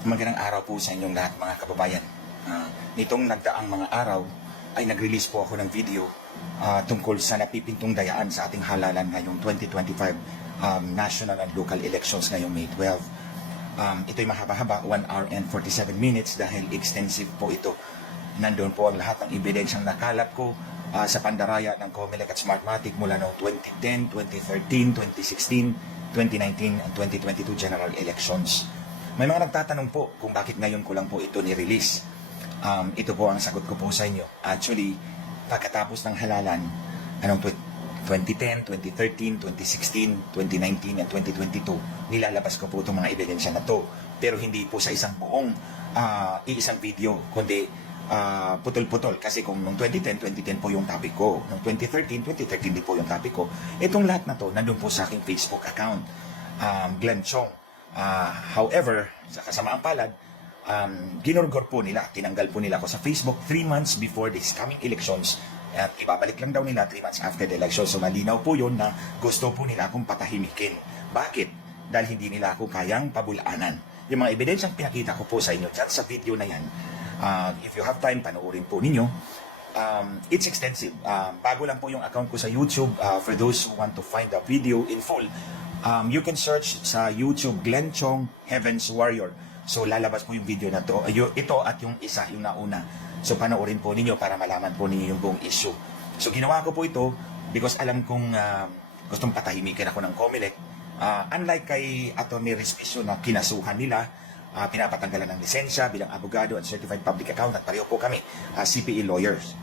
Magandang araw po sa inyong lahat mga kababayan. Nitong nagdaang mga araw ay nag-release po ako ng video tungkol sa napipintong dayaan sa ating halalan ngayong 2025 national and local elections ngayong May 12. Ito'y mahaba-haba, 1 hour and 47 minutes dahil extensive po ito. Nandun po ang lahat ng ebidensyang nakalap ko sa pandaraya ng COMELEC at Smartmatic mula noong 2010, 2013, 2016, 2019 and 2022 general elections. May mga nagtatanong po kung bakit ngayon ko lang po ito ni-release. Ito po ang sagot ko po sa inyo. Actually, pagkatapos ng halalan, 2010, 2013, 2016, 2019, and 2022, nilalabas ko po itong mga ebidensya na to. Pero hindi po sa isang buong iisang video, kundi putol-putol. Kasi kung noong 2010 po yung topic ko. Noong 2013 din po yung topic ko. Itong lahat na to, nandun po sa aking Facebook account, Glenn Chong. However, sa kasamaang palad, ginurgor po nila, tinanggal po nila ako sa Facebook 3 months before this coming elections at ibabalik lang daw nila 3 months after the election. So malinaw po yun na gusto po nila akong patahimikin. Bakit? Dahil hindi nila ako kayang pabulaanan. Yung mga ebidensyang pinakita ko po sa inyo dyan sa video na yan, if you have time, panoorin po ninyo. It's extensive. Bago lang po yung account ko sa YouTube. For those who want to find the video in full, you can search sa YouTube Glenn Chong Heaven's Warrior. So lalabas po yung video na to. Ito at yung isa, yung nauna. So panoorin po ninyo para malaman po ninyo yung buong issue. So ginawa ko po ito because alam kong gustong patahimikin ako ng COMELEC. Unlike kay Atty. Respicio na kinasuhan nila, pinapatanggalan ng lisensya bilang abogado at certified public accountant. Pareho po kami, CPA lawyers.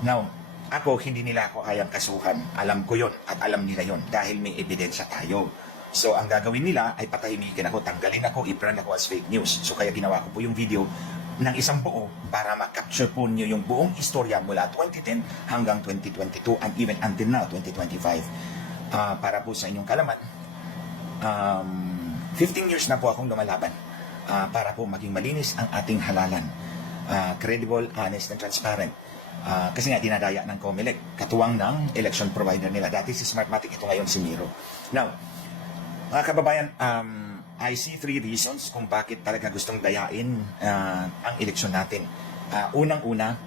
Now, ako, hindi nila ako kayang kasuhan. Alam ko yon at alam nila yon dahil may ebidensya tayo. So, ang gagawin nila ay patahimikin ako, tanggalin ako, i-brand ako as fake news. So, kaya ginawa ko po yung video ng isang buo para ma-capture po niyo yung buong istorya mula 2010 hanggang 2022 and even until now, 2025. Para po sa inyong kalaman, 15 years na po akong lumalaban para po maging malinis ang ating halalan. Credible, honest, and transparent. Kasi nga dinadaya ng COMELEC, katuwang ng election provider nila. Dati si Smartmatic, ito ngayon si Miro. Now, mga kababayan, I see 3 reasons kung bakit talaga gustong dayain ang eleksyon natin. Unang-una,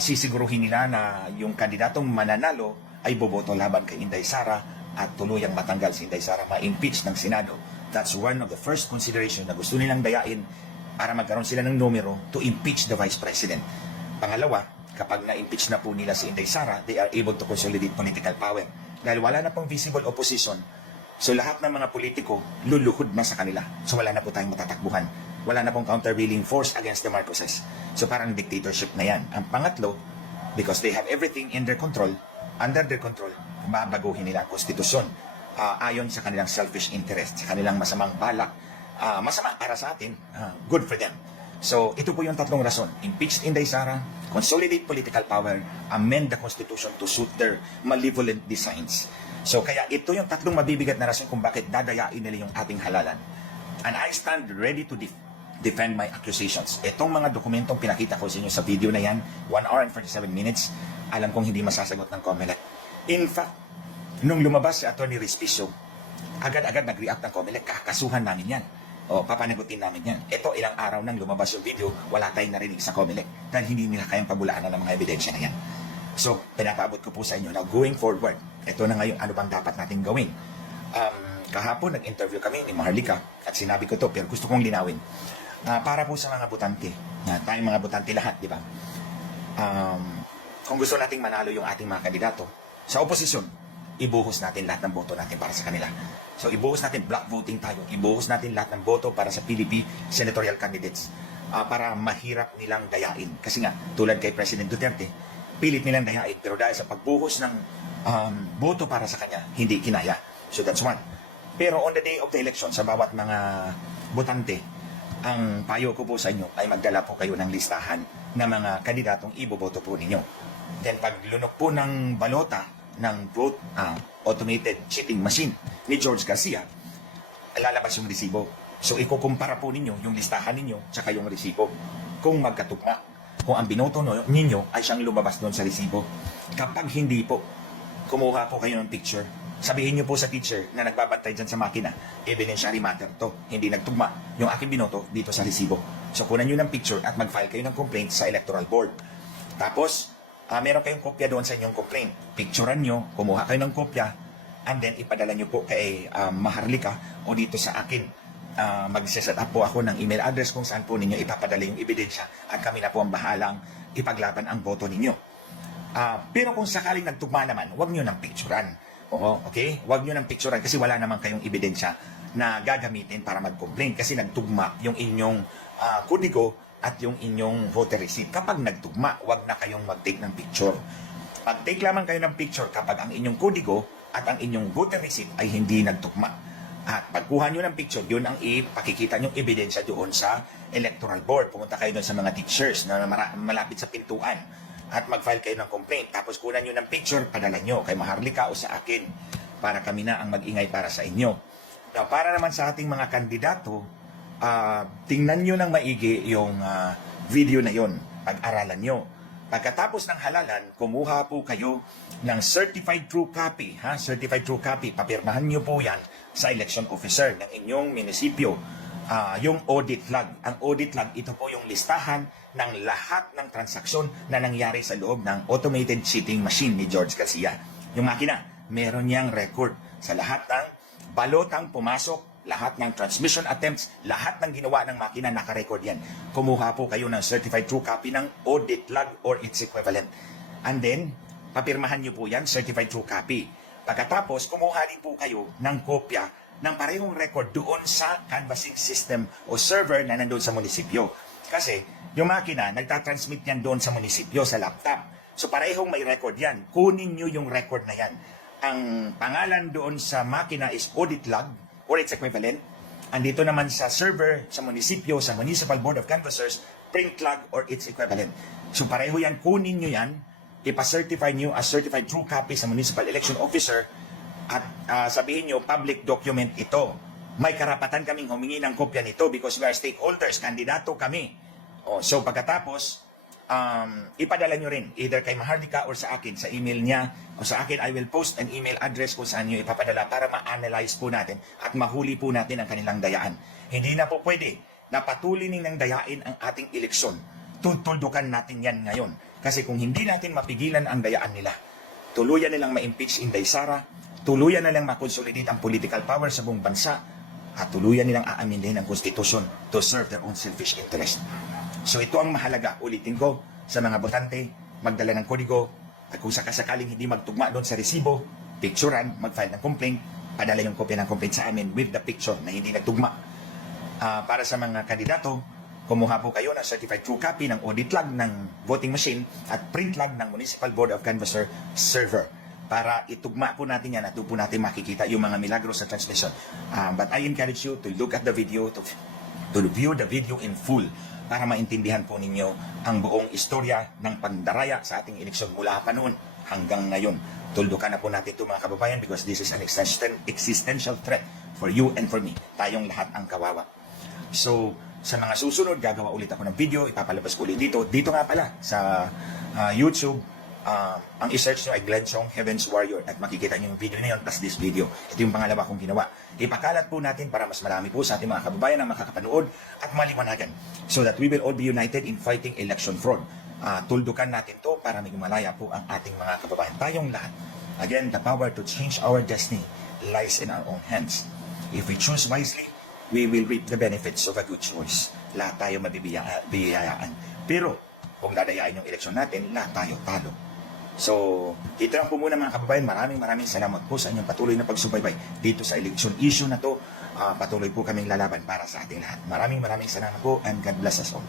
sisiguruhin nila na yung kandidatong mananalo ay boboto laban kay Inday Sara at tuluyang matanggal si Inday Sara, ma-impeach ng Senado. That's one of the first consideration na gusto nilang dayain para magkaroon sila ng numero to impeach the Vice President. Pangalawa, kapag na-impeach na po nila si Inday Sara, they are able to consolidate political power. Dahil wala na pong visible opposition, so lahat ng mga politiko luluhod na sa kanila. So wala na po tayong matatakbuhan. Wala na pong countervailing force against the Marcoses. So parang dictatorship na yan. Ang pangatlo, because they have everything in their control, under their control, babaguhin nila ang konstitusyon ayon sa kanilang selfish interest, sa kanilang masamang balak. Masama para sa atin, good for them. So ito po yung tatlong rason. Impeach Inday Sara, consolidate political power, amend the constitution to suit their malevolent designs. So kaya ito yung tatlong mabibigat na rason kung bakit dadayain nila yung ating halalan. And I stand ready to defend my accusations. Itong mga dokumentong pinakita ko sa inyo sa video na yan, 1 hour and 47 minutes, alam kong hindi masasagot ng COMELEC. In fact, nung lumabas si Atty. Respicio, agad-agad nag-react ng COMELEC, kakasuhan namin yan. O papanagutin namin yan. Ito, ilang araw nang lumabas yung video, wala tayong narinig sa COMELEC dahil hindi nila kayang pabulaanan ng mga ebidensya na yan. So, pinapaabot ko po sa inyo. Now, going forward, ito na ngayon, ano bang dapat natin gawin? Kahapon, nag-interview kami ni Maharlika at sinabi ko to, pero gusto kong linawin. Para po sa mga butante, tayong mga butante lahat, di ba? Kung gusto nating manalo yung ating mga kandidato, sa oposisyon, ibuhos natin lahat ng boto natin para sa kanila. So, ibuhos natin, block voting tayo. Ibuhos natin lahat ng boto para sa PDP senatorial candidates para mahirap nilang dayain. Kasi nga, tulad kay President Duterte, pilit nilang dayain. Pero dahil sa pagbuhos ng boto para sa kanya, hindi kinaya. So, that's one. Pero on the day of the election, sa bawat mga botante, ang payo ko po sa inyo ay magdala po kayo ng listahan ng mga kandidatong iboboto po ninyo. Then, pag lunok po ng balota ng vote automated cheating machine ni George Garcia, lalabas yung resibo. So, ikukumpara po ninyo yung listahan ninyo tsaka yung resibo. Kung magkatugma, kung ang binoto ninyo ay siyang lumabas doon sa resibo. Kapag hindi po, kumuha po kayo ng picture, Sabihin niyo po sa teacher na nagbabantay dyan sa makina, evidentiary matter to, hindi nagtugma yung aking binoto dito sa resibo. So kunan niyo ng picture at mag-file kayo ng complaint sa electoral board. Tapos, meron kayong kopya doon sa inyong complaint. Picturean nyo, kumuha kayo ng kopya, and then ipadala nyo po kay Maharlika o dito sa akin. Mag-set up po ako ng email address kung saan po ninyo ipapadala yung ebidensya at kami na po ang bahalang ipaglaban ang boto ninyo. Pero kung sakaling nagtugma naman, huwag nyo ng picturean. Oo, okay? Huwag nyo ng picturean kasi wala naman kayong ebidensya na gagamitin para mag-complain kasi nagtugma yung inyong kodigo at yung inyong voter receipt. Kapag nagtugma, huwag na kayong mag-take ng picture. Mag-take lamang kayo ng picture kapag ang inyong kodigo at ang inyong voter receipt ay hindi nagtugma. At pagkuha nyo ng picture, yun ang ipakikita nyong ebidensya doon sa electoral board. Pumunta kayo doon sa mga teachers na malapit sa pintuan at mag-file kayo ng complaint. Tapos kunan nyo ng picture, padala nyo kay Maharlika o sa akin para kami na ang mag-ingay para sa inyo. Now, para naman sa ating mga kandidato, tingnan nyo ng maigi yung video na yon, pag-aralan nyo. Pagkatapos ng halalan, kumuha po kayo ng certified true copy. Certified true copy, papirmahan nyo po yan sa election officer ng inyong munisipyo. Yung audit log. Ang audit log, ito po yung listahan ng lahat ng transaksyon na nangyari sa loob ng automated cheating machine ni George Garcia. Yung makina, meron niyang record sa lahat ng balotang pumasok, lahat ng transmission attempts, lahat ng ginawa ng makina, nakarecord yan. Kumuha po kayo ng certified true copy ng audit log or its equivalent. And then, papirmahan nyo po yan, certified true copy. Pagkatapos, kumuha din po kayo ng kopya ng parehong record doon sa canvassing system o server na nandun sa munisipyo. Kasi, yung makina, nagtatransmit yan doon sa munisipyo, sa laptop. So, parehong may record yan. Kunin nyo yung record na yan. Ang pangalan doon sa makina is audit log or its equivalent. Andito naman sa server, sa munisipyo, sa Municipal Board of Canvassers, print log or its equivalent. So pareho yan, kunin nyo yan, ipa-certify nyo as certified true copy sa Municipal Election Officer at sabihin nyo, public document ito. May karapatan kaming humingi ng kopya nito because we are stakeholders, kandidato kami. So pagkatapos, ipadala nyo rin either kay Maharlika or sa akin sa email niya o sa akin. I will post an email address kung saan nyo ipapadala para ma-analyze po natin at mahuli po natin ang kanilang dayaan. Hindi na po pwede na patuloy ng dayain ang ating eleksyon. Tutuldukan natin yan ngayon kasi kung hindi natin mapigilan ang dayaan nila, tuluyan nilang ma-impeach Inday Sara, tuluyan nilang makonsolidate ang political power sa buong bansa at tuluyan nilang aamindahin ang konstitusyon to serve their own selfish interest. So ito ang mahalaga, ulitin ko, sa mga botante, magdala ng kodigo, at kung sakasakaling hindi magtugma doon sa resibo, picturean, mag-file ng complaint, padala yung kopya ng complaint sa amin with the picture na hindi nagtugma. Para sa mga kandidato, kumuha po kayo ng certified true copy ng audit log ng voting machine at print log ng Municipal Board of Canvasser server para itugma po natin yan at doon po natin makikita yung mga milagros sa transmission. But I encourage you to look at the video, to view the video in full para maintindihan po ninyo ang buong istorya ng pandaraya sa ating eleksyon mula pa noon hanggang ngayon. Tuldukan na po natin ito mga kababayan because this is an existential threat for you and for me. Tayong lahat ang kawawa. So, sa mga susunod, gagawa ulit ako ng video, ipapalabas ko ulit dito. Dito nga pala, sa YouTube, ang isearch nyo ay Glenn Chong, Heaven's Warrior at makikita nyo yung video na yun plus this video. Ito yung pangalawa kong ginawa. Ipakalat po natin para mas marami po sa ating mga kababayan ang makakapanood at maliwanagan so that we will all be united in fighting election fraud. Tuldukan natin to para maging malaya po ang ating mga kababayan. Tayong lahat. Again, the power to change our destiny lies in our own hands. If we choose wisely, we will reap the benefits of a good choice. Lahat tayo mabibiyayaan. Pero, kung dadayain yung eleksyon natin, lahat tayo talo. So, dito lang po muna mga kababayan. Maraming salamat po sa inyong patuloy na pagsubaybay dito sa election issue na to. Patuloy po kaming lalaban para sa ating lahat. Maraming salamat po and God bless us all.